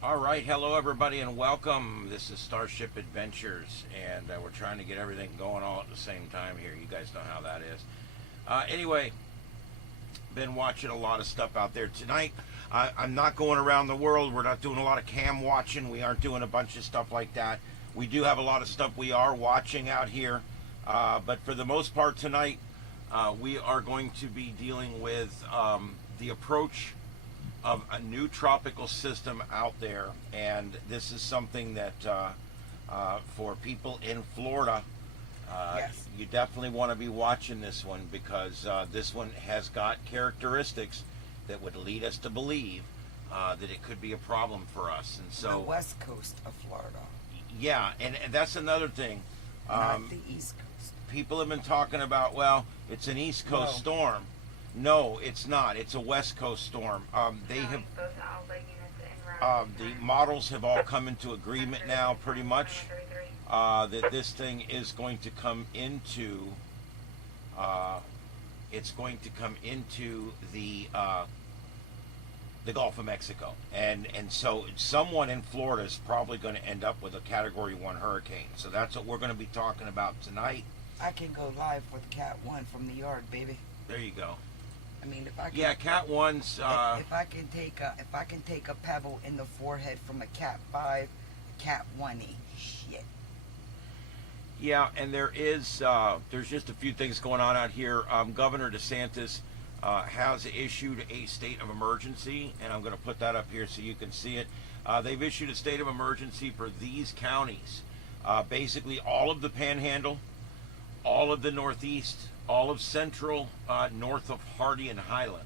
All right, hello everybody and welcome. This is Starship Adventures, and we're trying to get everything going all at the same time here. You guys know how that is. Anyway, been watching a lot of stuff out there tonight. I'm not going around the world. We're not doing a lot of cam watching. We aren't doing a bunch of stuff like that. We do have a lot of stuff we are watching out here, but for the most part tonight, we are going to be dealing with the approach of a new tropical system out there, and this is something that for people in Florida, Yes. you definitely want to be watching this one, because this one has got characteristics that would lead us to believe that it could be a problem for us. And so The west coast of Florida, yeah, and that's another thing. not the east coast. People have been talking about, well, it's an East Coast No. storm. No, it's not. It's a West Coast storm. They have the models have all come into agreement now, pretty much, that this thing is going to come into. It's going to come into the Gulf of Mexico, and so someone in Florida is probably going to end up with a Category 1 hurricane. So that's what we're going to be talking about tonight. I can go live with Cat 1 from the yard, baby. There you go. I mean, if I can, Yeah, Cat 1's. if I can take a pebble in the forehead from a Cat 5, Cat 1 shit. Yeah, and there's just a few things going on out here. Governor DeSantis has issued a state of emergency, and I'm going to put that up here so you can see it. They've issued a state of emergency for these counties. Basically, all of the Panhandle, all of the Northeast, all of Central, north of Hardy and Highlands.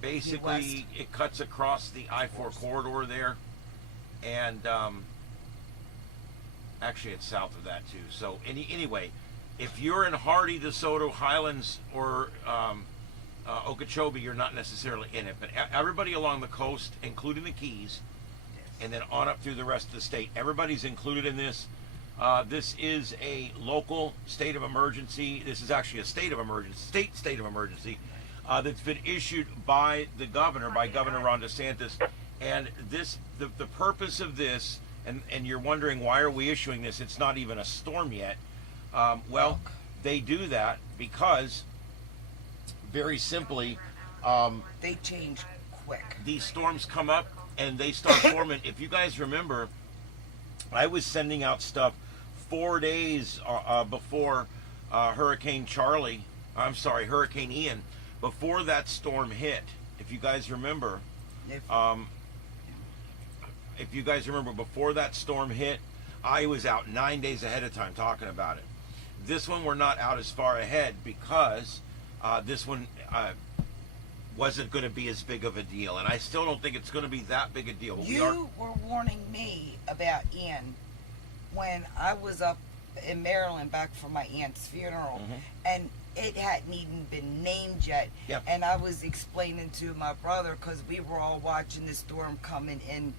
Basically, Midwest. it cuts across the I-4 corridor there, and actually it's south of that too. So anyway, if you're in Hardy, DeSoto, Highlands, or Okeechobee, you're not necessarily in it. But everybody along the coast, including the Keys, and then on up through the rest of the state, everybody's included in this. This is a local state of emergency. This is actually a state of emergency, state of emergency, that's been issued by the governor, by Governor Ron DeSantis. And the purpose of this, and you're wondering, why are we issuing this? It's not even a storm yet. Well, they do that because, very simply, They change quick. these storms come up and they start forming. If you guys remember, I was sending out stuff 4 days before Hurricane Ian, before that storm hit. If you guys remember, before that storm hit, I was out 9 days ahead of time talking about it. This one we're not out as far ahead because this one wasn't going to be as big of a deal, and I still don't think it's going to be that big a deal. You were warning me about Ian when I was up in Maryland back for my aunt's funeral, and it hadn't even been named yet. Yep. And I was explaining to my brother, because we were all watching the storm coming in,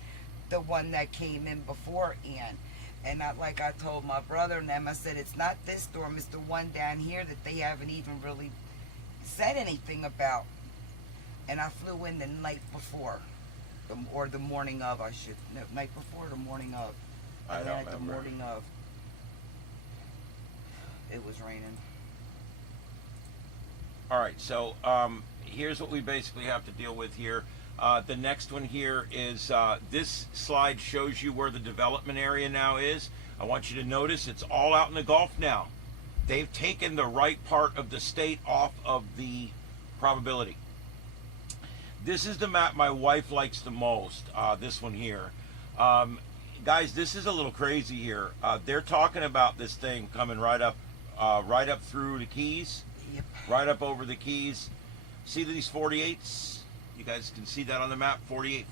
the one that came in before Ian. And I told my brother and them, I said, it's not this storm, it's the one down here that they haven't even really said anything about. And I flew in the night before, or the morning of, night before, the morning of. I And don't then at the remember. morning of, it was raining. All right, so here's what we basically have to deal with here. The next one here is this slide shows you where the development area now is. I want you to notice it's all out in the Gulf now. They've taken the right part of the state off of the probability. This is the map my wife likes the most, this one here. Guys, this is a little crazy here. They're talking about this thing coming right up through the Keys, Yep. right up over the Keys. See these 48s? You guys can see that on the map, 48,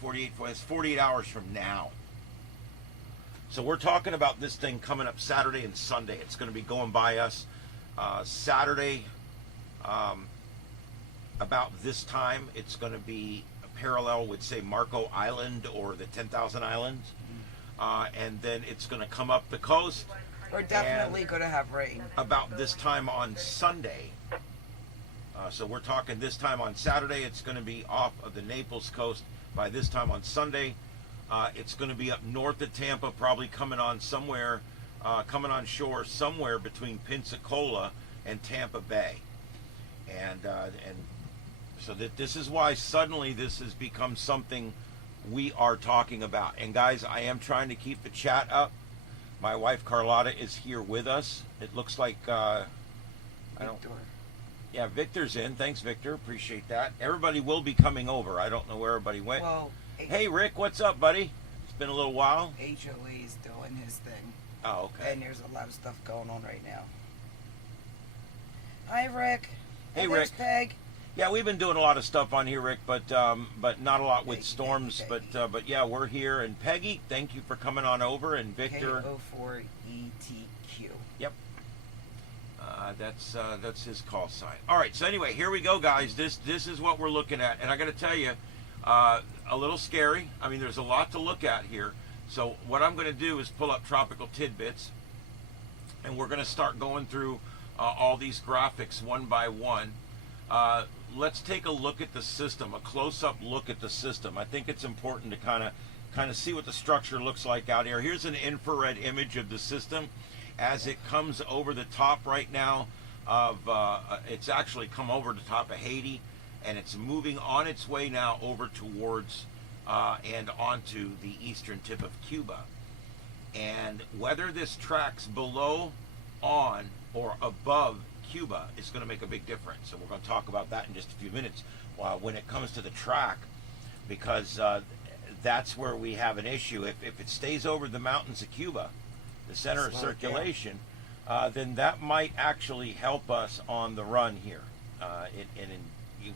it's 48 hours from now. So we're talking about this thing coming up Saturday and Sunday. It's going to be going by us Saturday about this time. It's going to be parallel with, say, Marco Island or the 10,000 Islands. And then it's going to come up the coast. We're definitely going to have rain. About this time on Sunday. So we're talking this time on Saturday. It's going to be off of the Naples coast by this time on Sunday. It's going to be up north of Tampa, probably coming on shore somewhere between Pensacola and Tampa Bay. And so this is why suddenly this has become something we are talking about. And guys, I am trying to keep the chat up. My wife Carlotta is here with us. It looks like yeah, Victor's in. Thanks, Victor. Appreciate that. Everybody will be coming over. I don't know where everybody went. Well, hey, Rick, what's up, buddy? It's been a little while. HOA's doing his thing. Oh, okay. And there's a lot of stuff going on right now. Hi, Rick. Hey, there's Rick. Peg. Yeah, we've been doing a lot of stuff on here, Rick, but not a lot with storms. Peggy. But yeah, we're here. And Peggy, thank you for coming on over. And Victor. K04ETQ. Yep. That's his call sign. All right. So anyway, here we go, guys. This is what we're looking at, and I got to tell you, a little scary. I mean, there's a lot to look at here. So what I'm going to do is pull up Tropical Tidbits, and we're going to start going through all these graphics one by one. Let's take a look at the system, a close-up look at the system. I think it's important to kind of see what the structure looks like out here. Here's an infrared image of the system as it comes over the top right now of it's actually come over the top of Haiti, and it's moving on its way now over towards and onto the eastern tip of Cuba. And whether this tracks below, on, or above Cuba is going to make a big difference. So we're going to talk about that in just a few minutes when it comes to the track, because that's where we have an issue. If it stays over the mountains of Cuba, the center of circulation, then that might actually help us on the run here.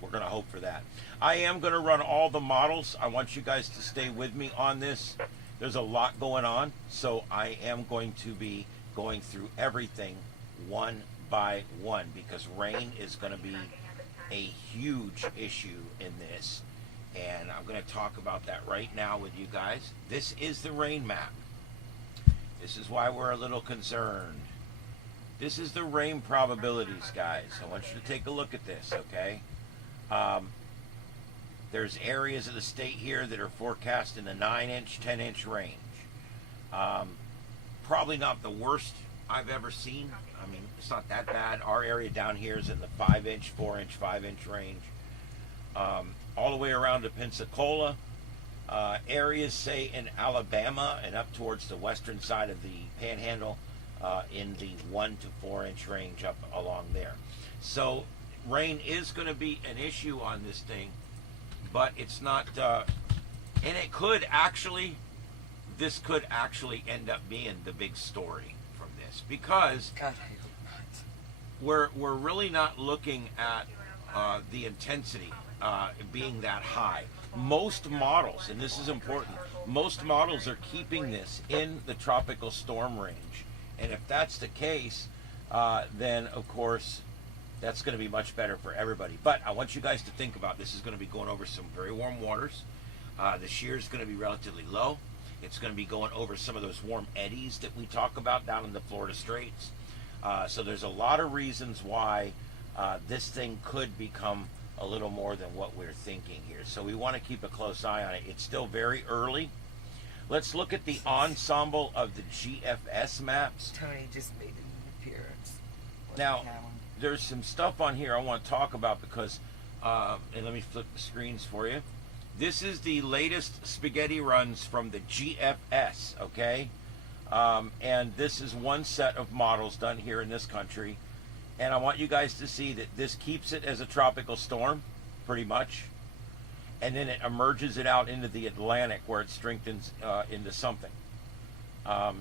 We're going to hope for that. I am going to run all the models. I want you guys to stay with me on this. There's a lot going on, so I am going to be going through everything one by one, because rain is going to be a huge issue in this, and I'm going to talk about that right now with you guys. This is the rain map. This is why we're a little concerned. This is the rain probabilities, guys. I want you to take a look at this, okay? There's areas of the state here that are forecast in the 9-inch, 10-inch range. Probably not the worst I've ever seen. I mean, it's not that bad. Our area down here is in the 5-inch, 4-inch, 5-inch range. All the way around to Pensacola. Areas, say, in Alabama and up towards the western side of the Panhandle in the 1 to 4-inch range up along there. So rain is going to be an issue on this thing, but it's not, and it could actually, this could actually end up being the big story from this, because God, I hope not. we're really not looking at the intensity being that high. Most models, and this is important, most models are keeping this in the tropical storm range. And if that's the case, then of course that's going to be much better for everybody. But I want you guys to think about this is going to be going over some very warm waters. The shear is going to be relatively low. It's going to be going over some of those warm eddies that we talk about down in the Florida Straits. So there's a lot of reasons why this thing could become a little more than what we're thinking here. So we want to keep a close eye on it. It's still very early. Let's look at the ensemble of the GFS maps. Tony just made an appearance. Now, there's some stuff on here I want to talk about because, and let me flip the screens for you. This is the latest spaghetti runs from the GFS, okay? And this is one set of models done here in this country. And I want you guys to see that this keeps it as a tropical storm, pretty much. And then it emerges it out into the Atlantic where it strengthens into something.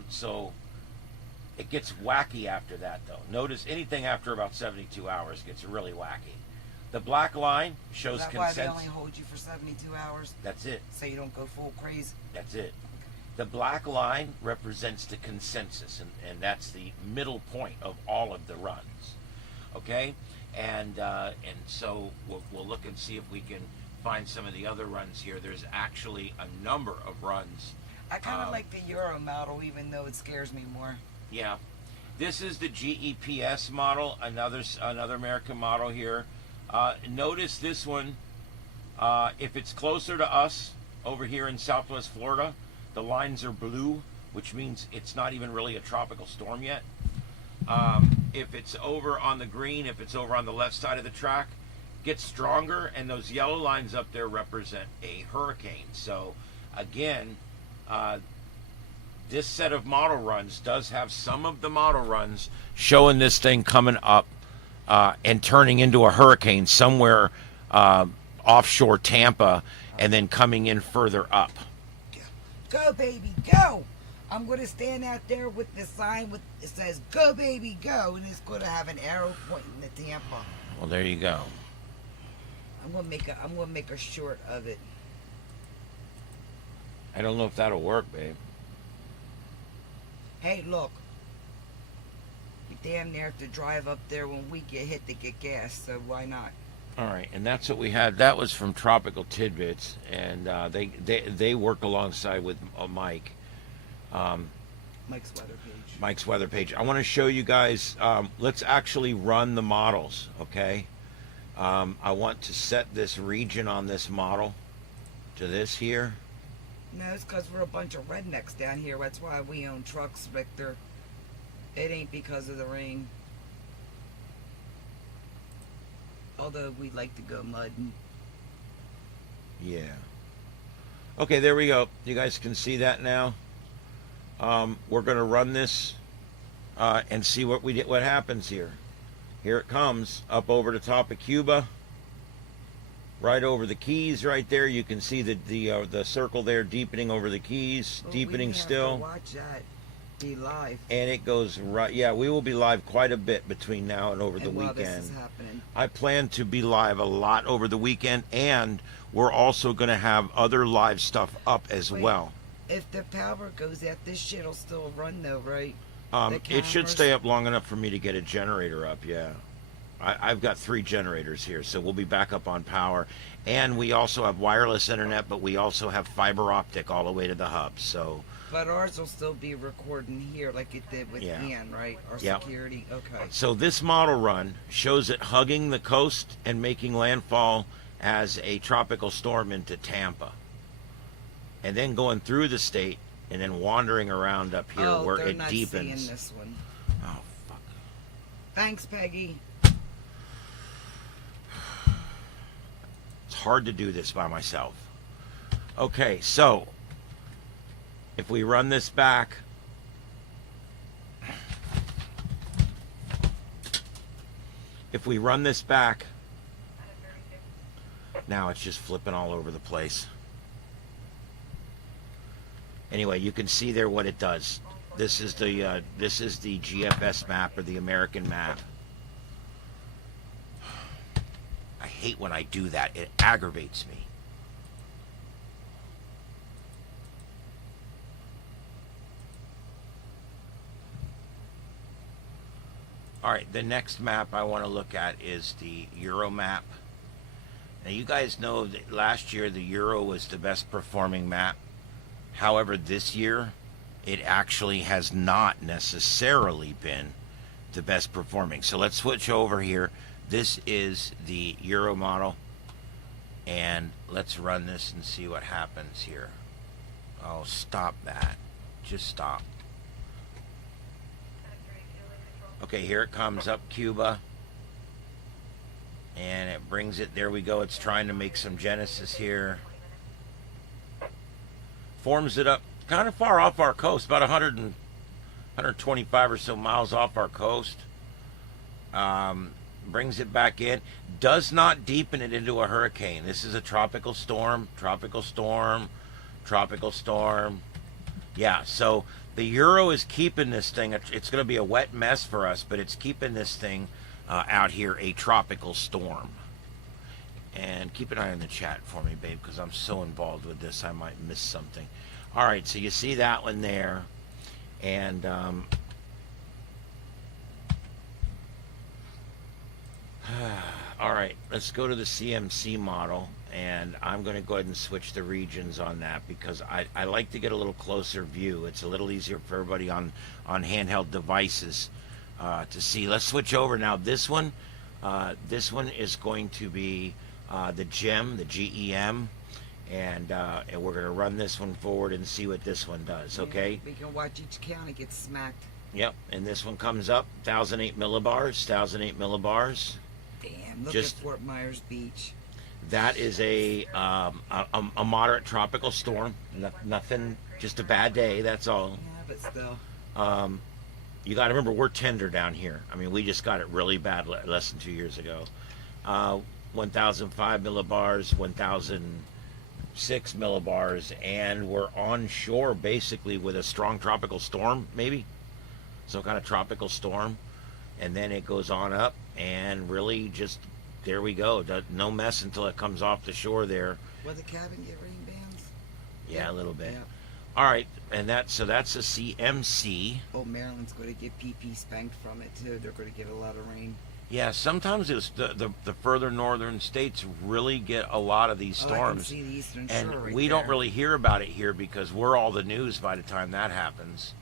So it gets wacky after that, though. Notice anything after about 72 hours gets really wacky. The black line shows consensus. Is that why they only hold you for 72 hours? That's it. So you don't go full crazy? That's it. The black line represents the consensus, and that's the middle point of all of the runs. Okay? And so we'll look and see if we can find some of the other runs here. There's actually a number of runs. I kind of like the Euro model, even though it scares me more. Yeah. This is the GEPS model, another American model here. Notice this one, if it's closer to us, over here in Southwest Florida, the lines are blue, which means it's not even really a tropical storm yet. If it's over on the green, if it's over on the left side of the track, gets stronger, and those yellow lines up there represent a hurricane. So again, this set of model runs does have some of the model runs showing this thing coming up and turning into a hurricane somewhere offshore Tampa, and then coming in further up. Go, baby, go! I'm going to stand out there with the sign with it says "Go, baby, go," and it's going to have an arrow pointing to Tampa. Well, there you go. I'm going to make a short of it. I don't know if that'll work, babe. Hey, look. You damn near have to drive up there when we get hit to get gas, so why not? All right, and that's what we had. That was from Tropical Tidbits, and they work alongside with Mike. Mike's weather page. Mike's weather page. I want to show you guys. Let's actually run the models, okay? I want to set this region on this model to this here. No, it's because we're a bunch of rednecks down here. That's why we own trucks, Victor. It ain't because of the rain. Although we like to go mudding. Yeah. Okay, there we go. You guys can see that now. We're going to run this and see what happens here. Here it comes up over the top of Cuba, right over the Keys. Right there, you can see the circle there deepening over the Keys, deepening still. Watch that. Be live. And it goes right. Yeah, we will be live quite a bit between now and over the weekend. This is happening. I plan to be live a lot over the weekend, and we're also going to have other live stuff up as well. If the power goes out, this shit'll still run though, right? It should stay up long enough for me to get a generator up, yeah. I've got 3 generators here, so we'll be back up on power. And we also have wireless internet, but we also have fiber optic all the way to the hub, so... But ours will still be recording here like it did with Ian, right? Our security, okay. So this model run shows it hugging the coast and making landfall as a tropical storm into Tampa. And then going through the state and then wandering around up here where it deepens. Seeing this one. Oh, fuck. Thanks, Peggy. It's hard to do this by myself. Okay, so if we run this back, now it's just flipping all over the place. Anyway, you can see there what it does. This is the GFS map, or the American map. I hate when I do that. It aggravates me. All right, the next map I want to look at is the Euro map. Now, you guys know that last year the Euro was the best performing map. However, this year, it actually has not necessarily been the best performing. So let's switch over here. This is the Euro model. And let's run this and see what happens here. Oh, stop that. Just stop. Okay, here it comes up Cuba. And it brings it, there we go. It's trying to make some genesis here. Forms it up kind of far off our coast, about 125 or so miles off our coast. Brings it back in. Does not deepen it into a hurricane. This is a tropical storm, tropical storm, tropical storm. Yeah, so the Euro is keeping this thing, it's going to be a wet mess for us, but it's keeping this thing out here a tropical storm. And keep an eye on the chat for me, babe, because I'm so involved with this, I might miss something. All right, so you see that one there. And all right, let's go to the CMC model. And I'm going to go ahead and switch the regions on that, because I like to get a little closer view. It's a little easier for everybody on handheld devices to see. Let's switch over now. This one is going to be the GEM, the GEM, and we're going to run this one forward and see what this one does. Okay. We can watch each county get smacked. Yep. And this one comes up 1,008 millibars. 1,008 millibars. Damn. Look Just- at Fort Myers Beach. That is a moderate tropical storm. Nothing. Just a bad day. That's all. Yeah, but still. You got to remember, we're tender down here. I mean, we just got it really bad less than 2 years ago. 1,005 millibars, 1,006 millibars, and we're on shore basically with a strong tropical storm, maybe some kind of tropical storm, and then it goes on up, and really just there we go. No mess until it comes off the shore there. Will the cabin get rain bands? Yeah, a little bit. Yeah. All right, and that's a CMC. Oh, Maryland's going to get PP spanked from it too. They're going to get a lot of rain. Yeah, sometimes it's the further northern states really get a lot of these Oh, I can storms, see the eastern and shore right we don't there. really hear about it here because we're all the news by the time that happens,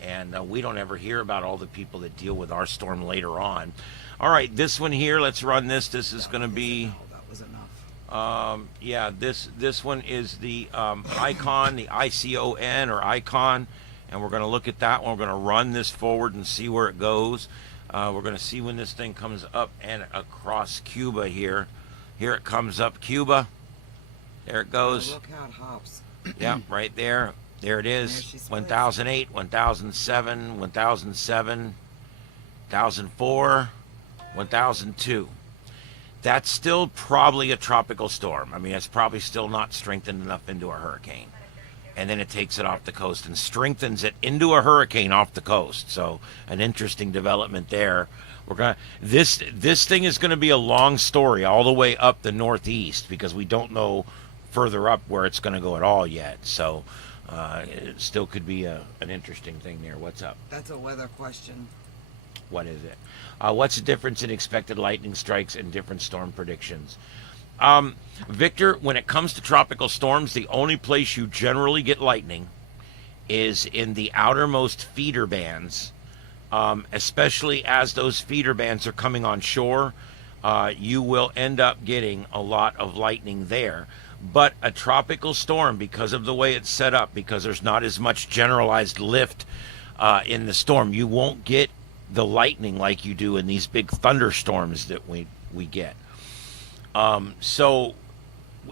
and we don't ever hear about all the people that deal with our storm later on. All right, this one here, let's run this. This is going to be, That was enough. yeah, this one is the Icon, the ICON or Icon, and we're going to look at that one. We're going to run this forward and see where it goes. We're going to see when this thing comes up and across Cuba here. Here it comes up Cuba. There it goes. Oh, look how it hops. Yeah, right there. There it There she is. splits. 1008, 1007, 1007, 1004, 1002. That's still probably a tropical storm. I mean, it's probably still not strengthened enough into a hurricane. And then it takes it off the coast and strengthens it into a hurricane off the coast. So an interesting development there. We're gonna this thing is going to be a long story all the way up the northeast because we don't know further up where it's going to go at all yet. So it still could be an interesting thing there. What's up? That's a weather question. What is it? What's the difference in expected lightning strikes and different storm predictions? Victor, when it comes to tropical storms, the only place you generally get lightning is in the outermost feeder bands, especially as those feeder bands are coming on shore. You will end up getting a lot of lightning there. But a tropical storm, because of the way it's set up, because there's not as much generalized lift in the storm, you won't get the lightning like you do in these big thunderstorms that we get. So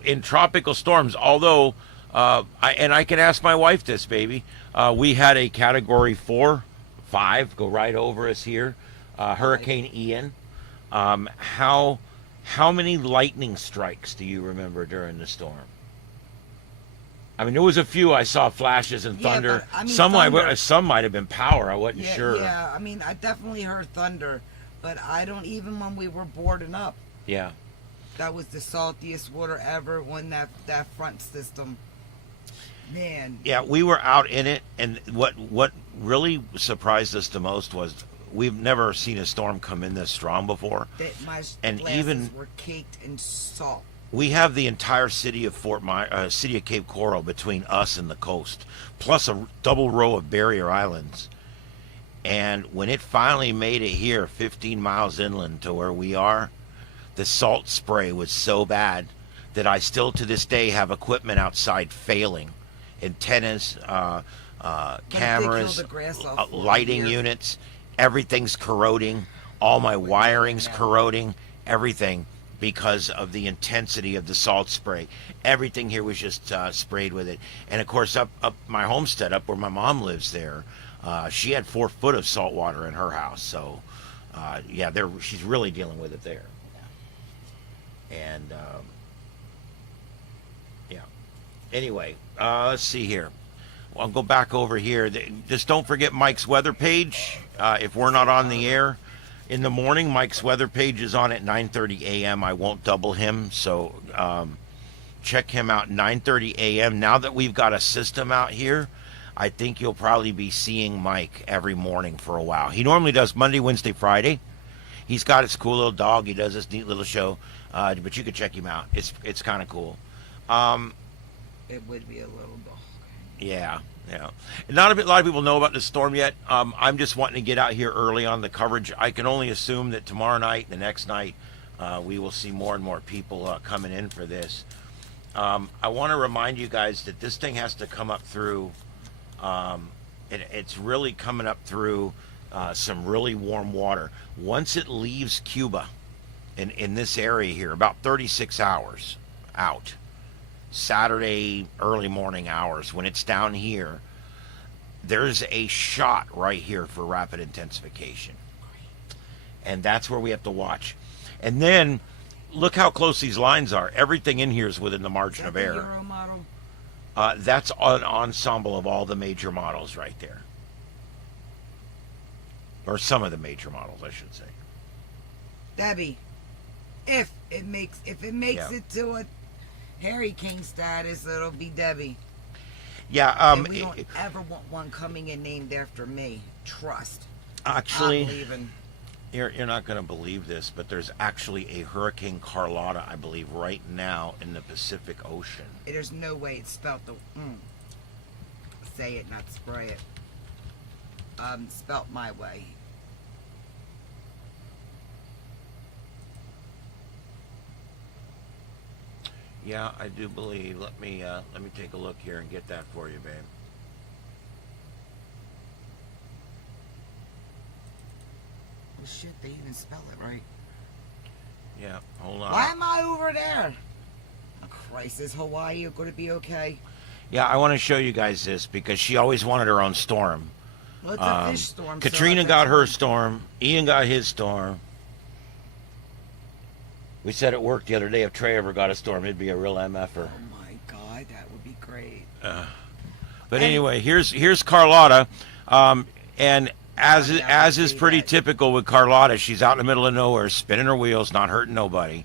in tropical storms, although I can ask my wife this, baby, we had a category 4, 5 go right over us here, Hurricane Ian. How many lightning strikes do you remember during the storm? I mean, there was a few I saw flashes and Yeah, thunder. but, I mean, some thunder- some might have been power. I wasn't Yeah, sure. yeah. I mean, I definitely heard thunder, but I don't even when we were boarding up. Yeah. That was the saltiest water ever when that front system. Man. Yeah, we were out in it, and what really surprised us the most was we've never seen a storm come in this strong before. That my And glasses even- were caked in salt. We have the entire city of city of Cape Coral between us and the coast, plus a double row of barrier islands. And when it finally made it here, 15 miles inland to where we are, the salt spray was so bad that I still to this day have equipment outside failing. Antennas, cameras, the grass off lighting here. units, everything's corroding. All my wiring's corroding, everything, because of the intensity of the salt spray. Everything here was just sprayed with it. And of course, up my homestead, up where my mom lives there, she had 4 foot of salt water in her house. So, yeah, she's really dealing with it there. And, yeah. Anyway, let's see here. I'll go back over here. Just don't forget Mike's weather page. If we're not on the air in the morning, Mike's weather page is on at 9:30 a.m. I won't double him, so check him out 9:30 a.m. Now that we've got a system out here, I think you'll probably be seeing Mike every morning for a while. He normally does Monday, Wednesday, Friday. He's got his cool little dog. He does this neat little show, but you could check him out. It's kind of cool. It would be a little dog. Yeah. Not a lot of people know about this storm yet. I'm just wanting to get out here early on the coverage. I can only assume that tomorrow night, the next night, we will see more and more people coming in for this. I want to remind you guys that this thing has to come up through. It's really coming up through some really warm water. Once it leaves Cuba, in this area here, about 36 hours out, Saturday early morning hours, when it's down here, there's a shot right here for rapid intensification. And that's where we have to watch. And then look how close these lines are. Everything in here is within the margin of error. Euro model? That's an ensemble of all the major models right there. Or some of the major models, I should say. Debbie, if it makes Yeah. it to a hurricane status, it'll be Debbie. Yeah, And we don't ever want one coming in named after me. Trust. actually, I'm leaving. you're not going to believe this, but there's actually a Hurricane Carlotta, I believe, right now in the Pacific Ocean. There's no way it's spelt the say it, not spray it. Spelt my way. Yeah, I do believe. Let me take a look here and get that for you, babe. Oh shit, they even spell it right. Yeah, hold on. Why am I over there? Oh, Christ, is Hawaii going to be okay? Yeah, I want to show you guys this because she always wanted her own storm. Well, it's a fish storm. so Katrina if got it's- her storm. Ian got his storm. We said at work the other day, if Trey ever got a storm, it'd be a real MFer. Oh my God, that would be great. But anyway, here's Carlotta, and as Yeah, as I is see pretty that. typical with Carlotta, she's out in the middle of nowhere, spinning her wheels, not hurting nobody.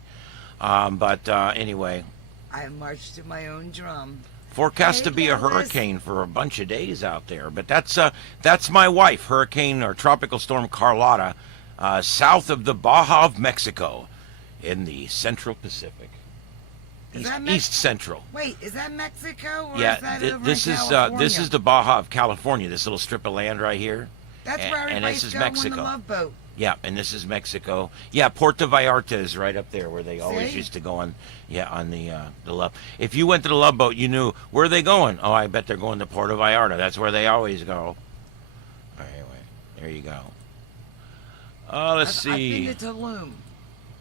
But anyway, I march to my own drum. forecast to Hey, be a Alice. hurricane for a bunch of days out there. But that's my wife, Hurricane or Tropical Storm Carlotta, south of the Baja of Mexico, in the Central Pacific, Is east, that east Central. Wait, is that Mexico or Yeah, is that over this in is California? this is the Baja of California. This little strip of land right here. That's and- where and everybody's this is going on Mexico. the Love Boat. Yeah, and this is Mexico. Yeah, Puerto Vallarta is right up there where they always See? used to go on. Yeah, on the love. If you went to the Love Boat, you knew where are they going. Oh, I bet they're going to Puerto Vallarta. That's where they always go. Anyway, there you go. Let's I've see. been to Tulum.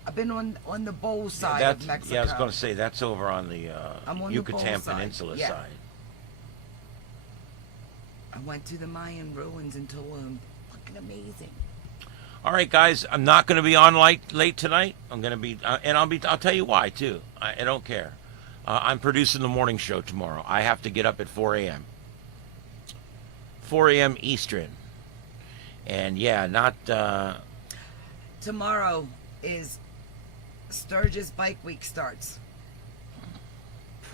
I've been on the bowl side That's, of Mexico. yeah, I was going to say that's over on the I'm on the Yucatan bowl side, Peninsula yeah. side. I went to the Mayan ruins in Tulum. Fucking amazing. All right, guys, I'm not going to be on late tonight. I'm going to be, and I'll tell you why too. I don't care. I'm producing the morning show tomorrow. I have to get up at 4 a.m. 4 a.m. Eastern, and yeah, not. Tomorrow is Sturgis Bike Week starts.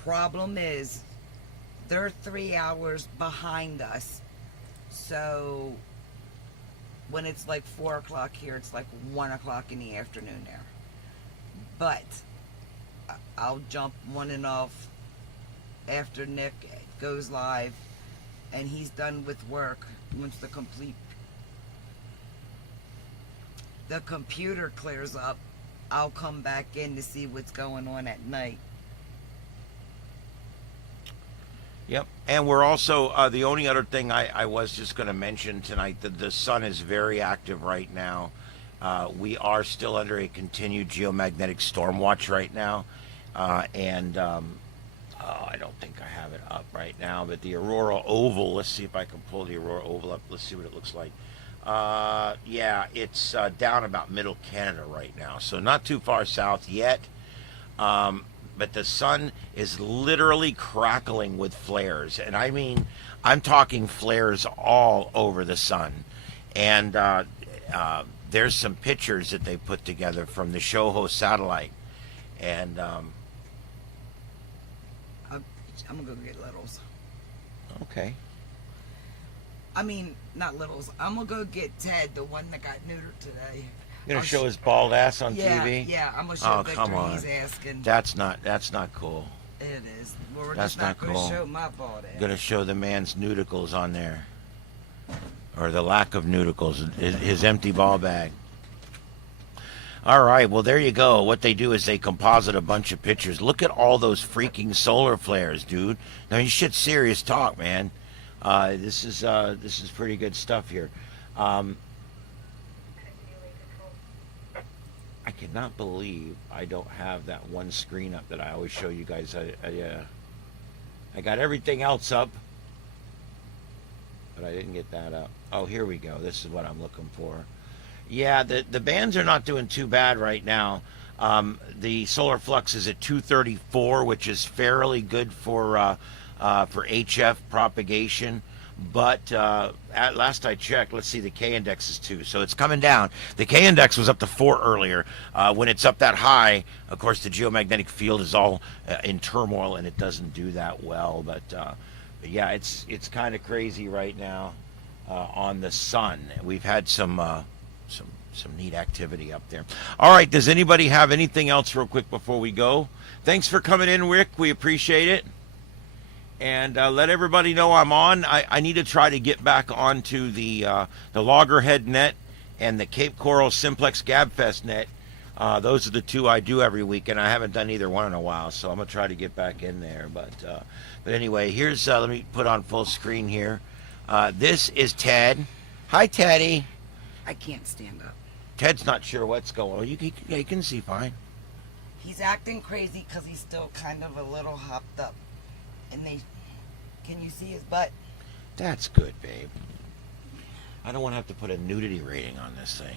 Problem is, they're 3 hours behind us. So when it's like 4 o'clock here, it's like 1 o'clock in the afternoon there. But I'll jump on and off after Nick goes live and he's done with work. Once the computer clears up, I'll come back in to see what's going on at night. Yep, and we're also the only other thing I was just going to mention tonight that the sun is very active right now. We are still under a continued geomagnetic storm watch right now, and I don't think I have it up right now. But the Aurora Oval, let's see if I can pull the Aurora Oval up. Let's see what it looks like. Yeah, it's down about middle Canada right now, so not too far south yet. But the sun is literally crackling with flares, and I mean, I'm talking flares all over the sun. And there's some pictures that they put together from the Shoho satellite, and I'm gonna go get Littles. okay. I mean, not Littles. I'm gonna go get Ted, the one that got neutered today. You're gonna I'll show his bald ass on Yeah, TV? yeah. I'm gonna show Oh, Victor. come on. He's asking. That's not cool. It is. Well, we're That's just not not gonna cool. show my bald ass. Gonna show the man's nudicles on there, or the lack of nudicles, his empty ball bag. All right, well, there you go. What they do is they composite a bunch of pictures. Look at all those freaking solar flares, dude. I mean, shit, serious talk, man. This is pretty good stuff here. Um, I cannot believe I don't have that one screen up that I always show you guys. I got everything else up, but I didn't get that up. Oh, here we go. This is what I'm looking for. Yeah, the bands are not doing too bad right now. The solar flux is at 234, which is fairly good for HF propagation. But at last I checked, let's see, the K index is 2, so it's coming down. The K index was up to 4 earlier. When it's up that high, of course, the geomagnetic field is all in turmoil, and it doesn't do that well. But yeah, it's kind of crazy right now on the sun. We've had some neat activity up there. All right, does anybody have anything else real quick before we go? Thanks for coming in, Rick. We appreciate it. And let everybody know I'm on. I need to try to get back onto the Loggerhead net and the Cape Coral Simplex Gabfest net. Those are the two I do every week, and I haven't done either one in a while, so I'm going to try to get back in there. But anyway, here's, let me put on full screen here. This is Ted. Hi, Teddy. I can't stand up. Ted's not sure what's going on. You can see fine. He's acting crazy because he's still kind of a little hopped up. And can you see his butt? That's good, babe. I don't want to have to put a nudity rating on this thing.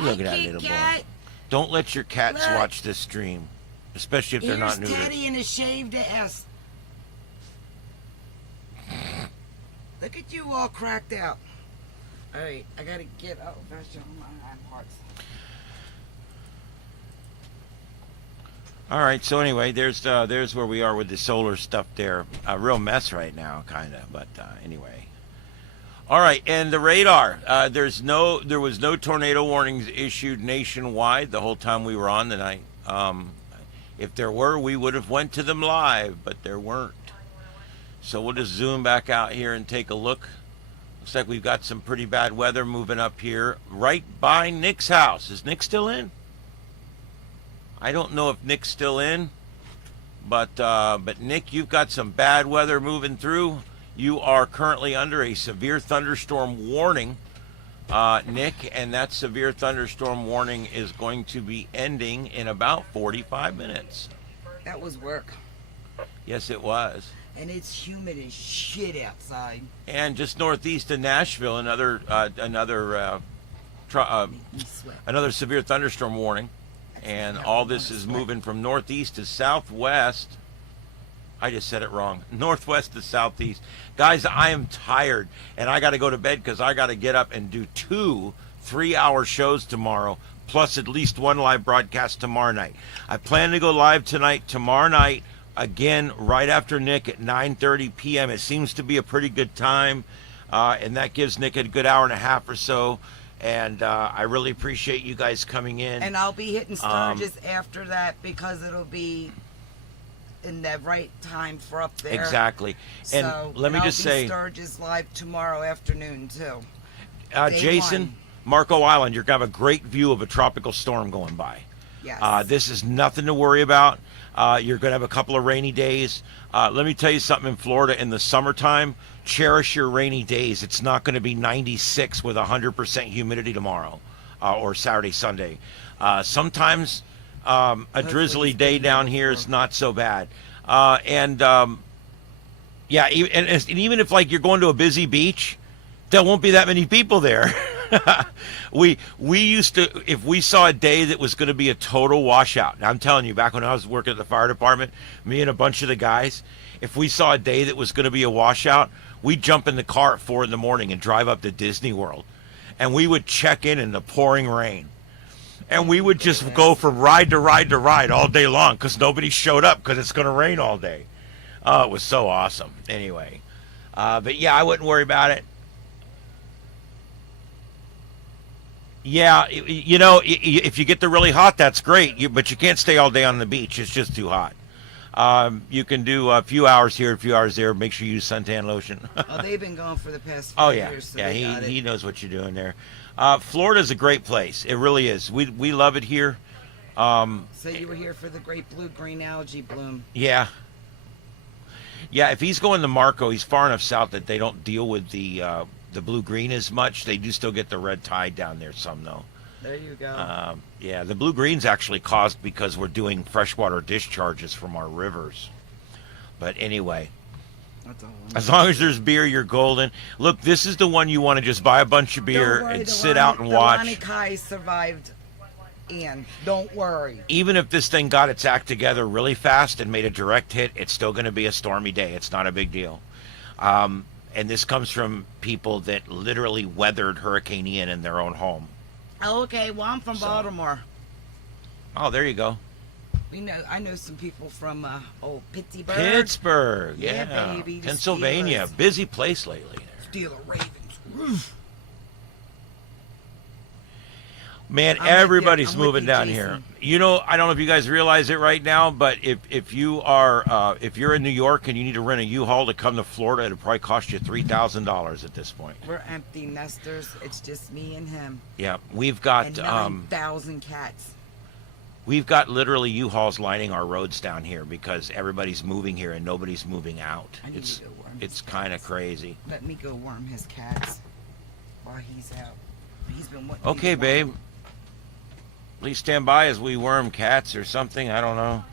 Look at that little boy. Don't let your cats watch this stream, especially if they're not neutered. Here's Teddy and his shaved ass. Look at you all cracked out. All right, I gotta get out of my hind parts. All right, so anyway, there's where we are with the solar stuff there. A real mess right now, kind of, but anyway. All right, and the radar. There was no tornado warnings issued nationwide the whole time we were on tonight. If there were, we would have went to them live, but there weren't. So we'll just zoom back out here and take a look. Looks like we've got some pretty bad weather moving up here right by Nick's house. Is Nick still in? I don't know if Nick's still in, but Nick, you've got some bad weather moving through. You are currently under a severe thunderstorm warning, Nick, and that severe thunderstorm warning is going to be ending in about 45 minutes. That was work. Yes, it was. And it's humid as shit outside. And just northeast of Nashville, another severe thunderstorm warning. And all this is moving from northeast to southwest. I just said it wrong. Northwest to southeast. Guys, I am tired, and I got to go to bed because I got to get up and do 2 3-hour shows tomorrow, plus at least 1 live broadcast tomorrow night. I plan to go live tomorrow night, again, right after Nick at 9:30 p.m. It seems to be a pretty good time, and that gives Nick a good hour and a half or so. And I really appreciate you guys coming in. And I'll be hitting Sturgis after that because it'll be in the right time for up there. Exactly. And so, let me just say, Sturgis live tomorrow afternoon too. Jason, Marco Island, you're going to have a great view of a tropical storm going by. Yes. This is nothing to worry about. You're going to have a couple of rainy days. Let me tell you something, in Florida in the summertime, cherish your rainy days. It's not going to be 96 with 100% humidity tomorrow or Saturday, Sunday. Sometimes a drizzly day down here is not so bad. Yeah, and even if like you're going to a busy beach, there won't be that many people there. we used to, if we saw a day that was going to be a total washout, and I'm telling you, back when I was working at the fire department, me and a bunch of the guys, if we saw a day that was going to be a washout, we'd jump in the car at 4 a.m. and drive up to Disney World, and we would check in the pouring rain, and we would just go from ride to ride to ride all day long because nobody showed up because it's going to rain all day. Oh, it was so awesome. Anyway, but yeah, I wouldn't worry about it. Yeah, if you get the really hot, that's great. But you can't stay all day on the beach. It's just too hot. You can do a few hours here, a few hours there. Make sure you use suntan lotion. Oh, they've been going for the past 5 Oh yeah, years. So yeah. they got it. He knows what you're doing there. Florida's a great place. It really is. We love it here. So you were here for the great blue-green algae bloom. Yeah. Yeah, if he's going to Marco, he's far enough south that they don't deal with the blue-green as much. They do still get the red tide down there some, though. There you go. Yeah, the blue-green's actually caused because we're doing freshwater discharges from our rivers. But anyway, That's all. as long as there's beer, you're golden. Look, this is the one you want to just buy a bunch of beer Don't worry, and the sit out and watch. Lonnie Kai survived, Ian. Don't worry. Even if this thing got its act together really fast and made a direct hit, it's still going to be a stormy day. It's not a big deal. And this comes from people that literally weathered Hurricane Ian in their own home. Okay, well, I'm from Baltimore. Oh, there you go. I know some people from Pittsburgh. Pittsburgh, Yeah, baby, the Pennsylvania, Steelers. busy place lately there. Steeler Ravens. Man, I'm with everybody's you. I'm with moving you, down Jason. here. You know, I don't know if you guys realize it right now, but if you're in New York and you need to rent a U-Haul to come to Florida, it'll probably cost you $3,000 at this point. We're empty nesters. It's just me and him. Yeah, we've got And 9,000 cats. we've got literally U-Hauls lining our roads down here because everybody's moving here and nobody's moving out. I need to go worm It's his kind of cats. crazy. Let me go worm his cats while he's out. He's been wanting Okay, to worm. babe. Please stand by as we worm cats or something. I don't know.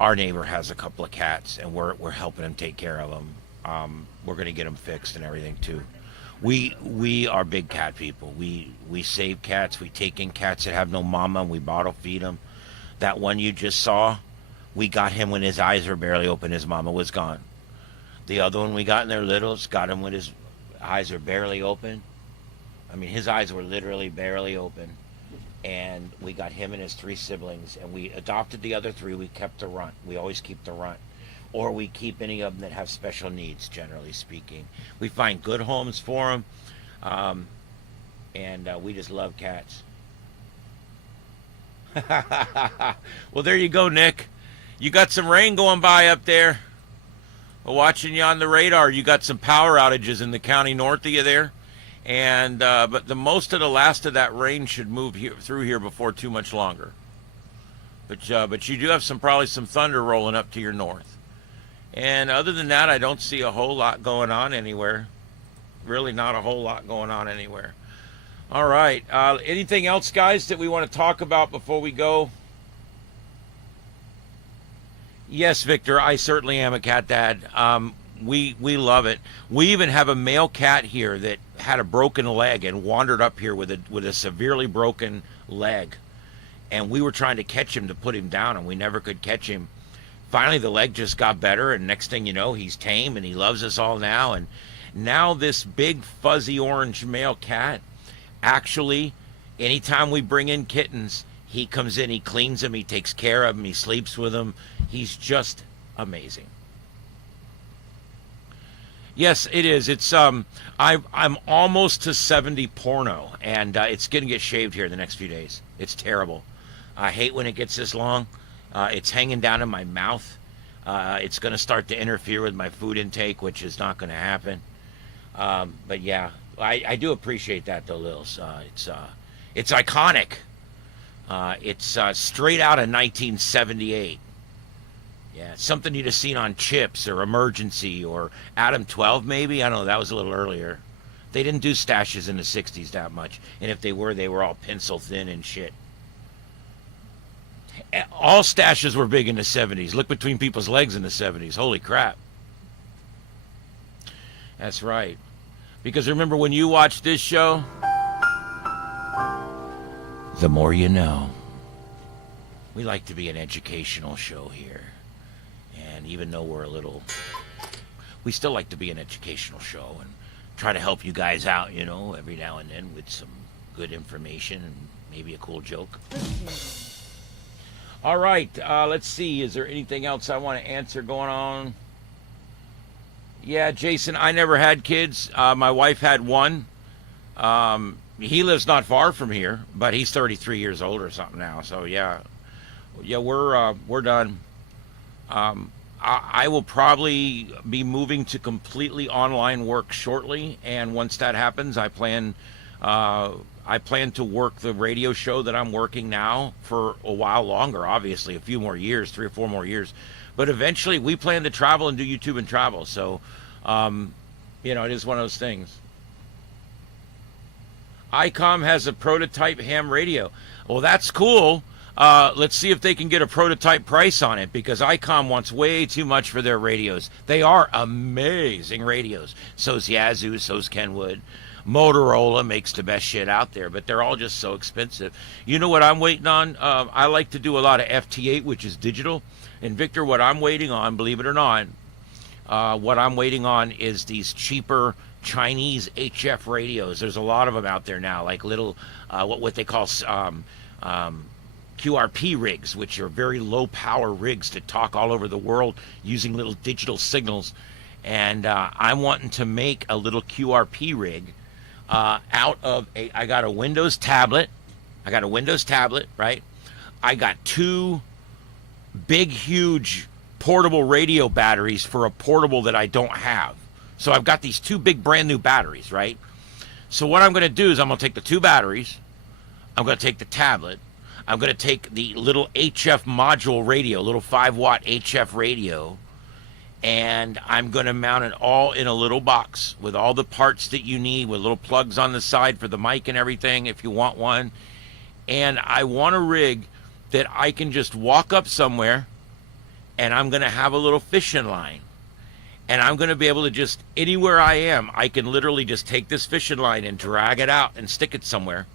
Our neighbor has a couple of cats, and we're helping him take care of them. We're gonna get them fixed and everything too. We are big cat people. We save cats. We take in cats that have no mama, and we bottle feed them. That one you just saw, we got him when his eyes were barely open. His mama was gone. The other one we got in their littles, got him when his eyes were barely open. I mean, his eyes were literally barely open. And we got him and his 3 siblings, and we adopted the other 3. We kept the runt. We always keep the runt. Or we keep any of them that have special needs, generally speaking. We find good homes for them. And we just love cats. Well, there you go, Nick. You got some rain going by up there. We're watching you on the radar. You got some power outages in the county north of you there. And but the most of the last of that rain should move through here before too much longer. But you do have probably some thunder rolling up to your north. And other than that, I don't see a whole lot going on anywhere. Really not a whole lot going on anywhere. All right. Anything else, guys, that we want to talk about before we go? Yes, Victor, I certainly am a cat dad. We love it. We even have a male cat here that had a broken leg and wandered up here with a severely broken leg. And we were trying to catch him to put him down, and we never could catch him. Finally, the leg just got better, and next thing you know, he's tame, and he loves us all now. And now this big, fuzzy orange male cat, actually, anytime we bring in kittens, he comes in, he cleans them, he takes care of them, he sleeps with them. He's just amazing. Yes, it is. It's I'm almost to 70 porno, and it's going to get shaved here in the next few days. It's terrible. I hate when it gets this long. It's hanging down in my mouth. It's going to start to interfere with my food intake, which is not going to happen. But yeah, I do appreciate that though, Lils. It's iconic. It's straight out of 1978. Yeah, it's something you'd have seen on Chips or Emergency or Adam 12 maybe. I don't know, that was a little earlier. They didn't do stashes in the 60s that much. And if they were all pencil thin and shit. All stashes were big in the 70s. Look between people's legs in the 70s. Holy crap. That's right. Because remember when you watched this show? The more you know. We like to be an educational show here. And even though we still like to be an educational show and try to help you guys out, you know, every now and then with some good information and maybe a cool joke. All right, let's see. Is there anything else I want to answer going on? Yeah, Jason, I never had kids. My wife had one. He lives not far from here, but he's 33 years old or something now. So, yeah. Yeah, we're done. I will probably be moving to completely online work shortly, and once that happens, I plan to work the radio show that I'm working now for a while longer. Obviously, a few more years, 3 or 4 more years, but eventually we plan to travel and do YouTube and travel. So, it is one of those things. ICOM has a prototype ham radio. Well, that's cool. Let's see if they can get a prototype price on it, because ICOM wants way too much for their radios. They are amazing radios. So's Yazoo, so's Kenwood. Motorola makes the best shit out there, but they're all just so expensive. You know what I'm waiting on? I like to do a lot of FT8, which is digital. And Victor, what I'm waiting on, believe it or not, what I'm waiting on is these cheaper Chinese HF radios. There's a lot of them out there now, like little, what they call QRP rigs, which are very low power rigs that talk all over the world using little digital signals. And I'm wanting to make a little QRP rig out of I got a Windows tablet. Right? I got 2 big, huge portable radio batteries for a portable that I don't have. So I've got these 2 big brand new batteries, right? So what I'm going to do is I'm going to take the 2 batteries. I'm going to take the tablet. I'm going to take the little HF module radio, little 5-watt HF radio, and I'm going to mount it all in a little box with all the parts that you need, with little plugs on the side for the mic and everything if you want one. And I want a rig that I can just walk up somewhere, and I'm going to have a little fishing line. And I'm going to be able to just, anywhere I am, I can literally just take this fishing line and drag it out and stick it somewhere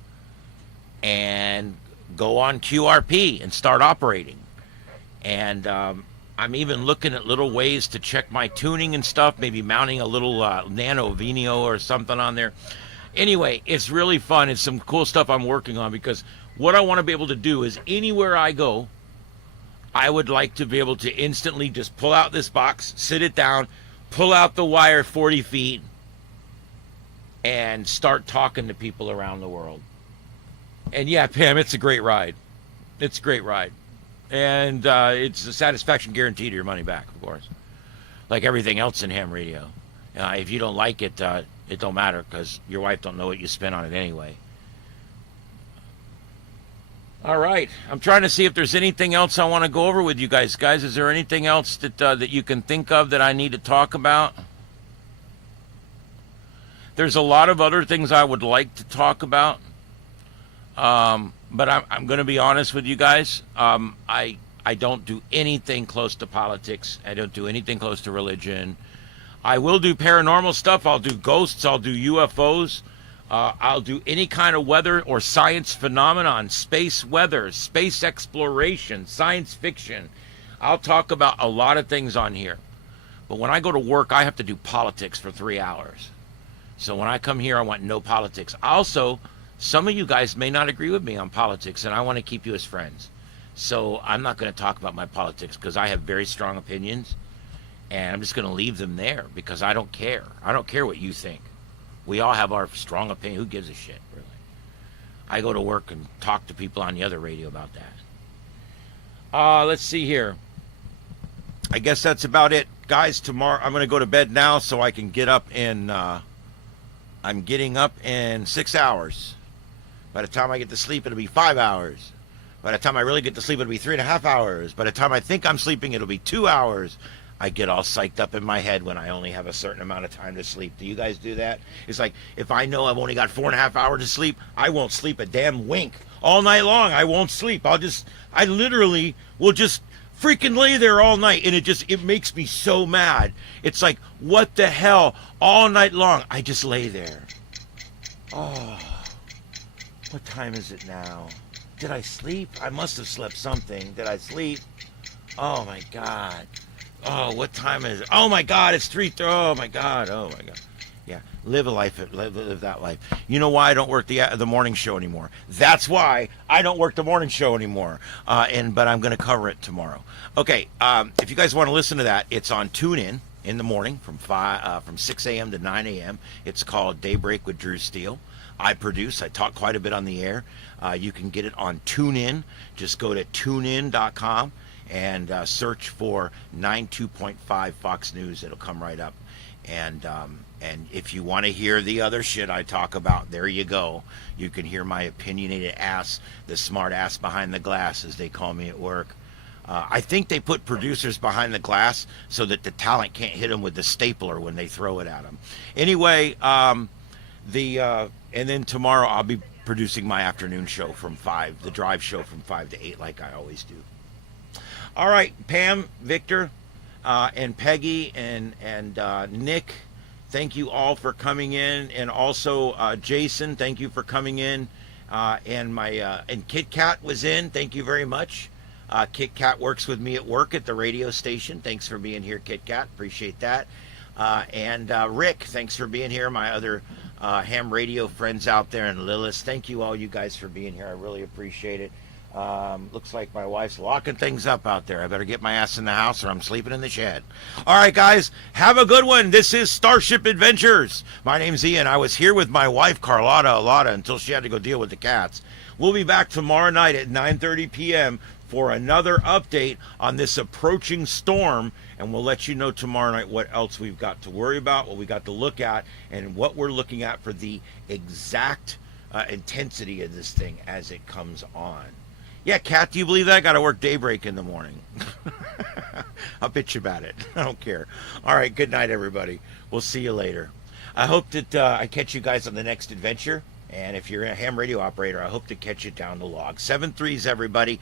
and go on QRP and start operating. And I'm even looking at little ways to check my tuning and stuff, maybe mounting a little nano Vino or something on there. Anyway, it's really fun. It's some cool stuff I'm working on, because what I want to be able to do is anywhere I go, I would like to be able to instantly just pull out this box, sit it down, pull out the wire 40 feet, and start talking to people around the world. And yeah, Pam, it's a great ride. It's a great ride. And it's a satisfaction guarantee to your money back, of course. Like everything else in ham radio. If you don't like it, it don't matter, because your wife don't know what you spent on it anyway. All right. I'm trying to see if there's anything else I want to go over with you guys. Guys, is there anything else that you can think of that I need to talk about? There's a lot of other things I would like to talk about. But I'm going to be honest with you guys. I don't do anything close to politics. I don't do anything close to religion. I will do paranormal stuff. I'll do ghosts. I'll do UFOs. I'll do any kind of weather or science phenomenon, space weather, space exploration, science fiction. I'll talk about a lot of things on here. But when I go to work, I have to do politics for 3 hours. So when I come here, I want no politics. Also, some of you guys may not agree with me on politics, and I want to keep you as friends. So I'm not going to talk about my politics, because I have very strong opinions, and I'm just going to leave them there, because I don't care. I don't care what you think. We all have our strong opinion. Who gives a shit, really? I go to work and talk to people on the other radio about that. Let's see here. I guess that's about it. Guys, tomorrow I'm going to go to bed now so I can get up in... I'm getting up in 6 hours. By the time I get to sleep, it'll be 5 hours. By the time I really get to sleep, it'll be 3.5 hours. By the time I think I'm sleeping, it'll be 2 hours. I get all psyched up in my head when I only have a certain amount of time to sleep. Do you guys do that? It's like, if I know I've only got 4.5 hours to sleep, I won't sleep a damn wink. All night long, I won't sleep. I literally will just freaking lay there all night, and it makes me so mad. It's like, what the hell? All night long, I just lay there. Oh. What time is it now? Did I sleep? I must have slept something. Did I sleep? Oh my God. Oh, what time is it? Oh my God, it's 3:30. Oh my God. Oh my God. Yeah, live a life. Live that life. You know why I don't work the morning show anymore? That's why I don't work the morning show anymore. But I'm going to cover it tomorrow. Okay. If you guys want to listen to that, it's on TuneIn. in the morning from 6 a.m. to 9 a.m. It's called Daybreak with Drew Steele. I talk quite a bit on the air. You can get it on TuneIn. Just go to tunein.com and search for 92.5 Fox News. It'll come right up. And if you want to hear the other shit I talk about, there you go. You can hear my opinionated ass, the smart ass behind the glass, as they call me at work. I think they put producers behind the glass so that the talent can't hit them with the stapler when they throw it at them. Anyway, and then tomorrow I'll be producing my afternoon show from 5, the drive show from 5 to 8, like I always do. All right, Pam, Victor, and Peggy, and Nick, thank you all for coming in, and also Jason, thank you for coming in, and Kit Kat was in. Thank you very much. Kit Kat works with me at work at the radio station. Thanks for being here, Kit Kat. Appreciate that. And Rick, thanks for being here. My other ham radio friends out there, and Lilith, thank you all you guys for being here. I really appreciate it. Looks like my wife's locking things up out there. I better get my ass in the house or I'm sleeping in the shed. All right, guys, have a good one. This is Starship Adventures. My name's Ian. I was here with my wife, Carlotta, until she had to go deal with the cats. We'll be back tomorrow night at 9:30 p.m. for another update on this approaching storm, and we'll let you know tomorrow night what else we've got to worry about, what we got to look at, and what we're looking at for the exact intensity of this thing as it comes on. Yeah, Kat, do you believe that? I got to work daybreak in the morning. I'll bitch about it. I don't care. All right, good night, everybody. We'll see you later. I hope that I catch you guys on the next adventure. And if you're a ham radio operator, I hope to catch you down the log. 7-3s, everybody.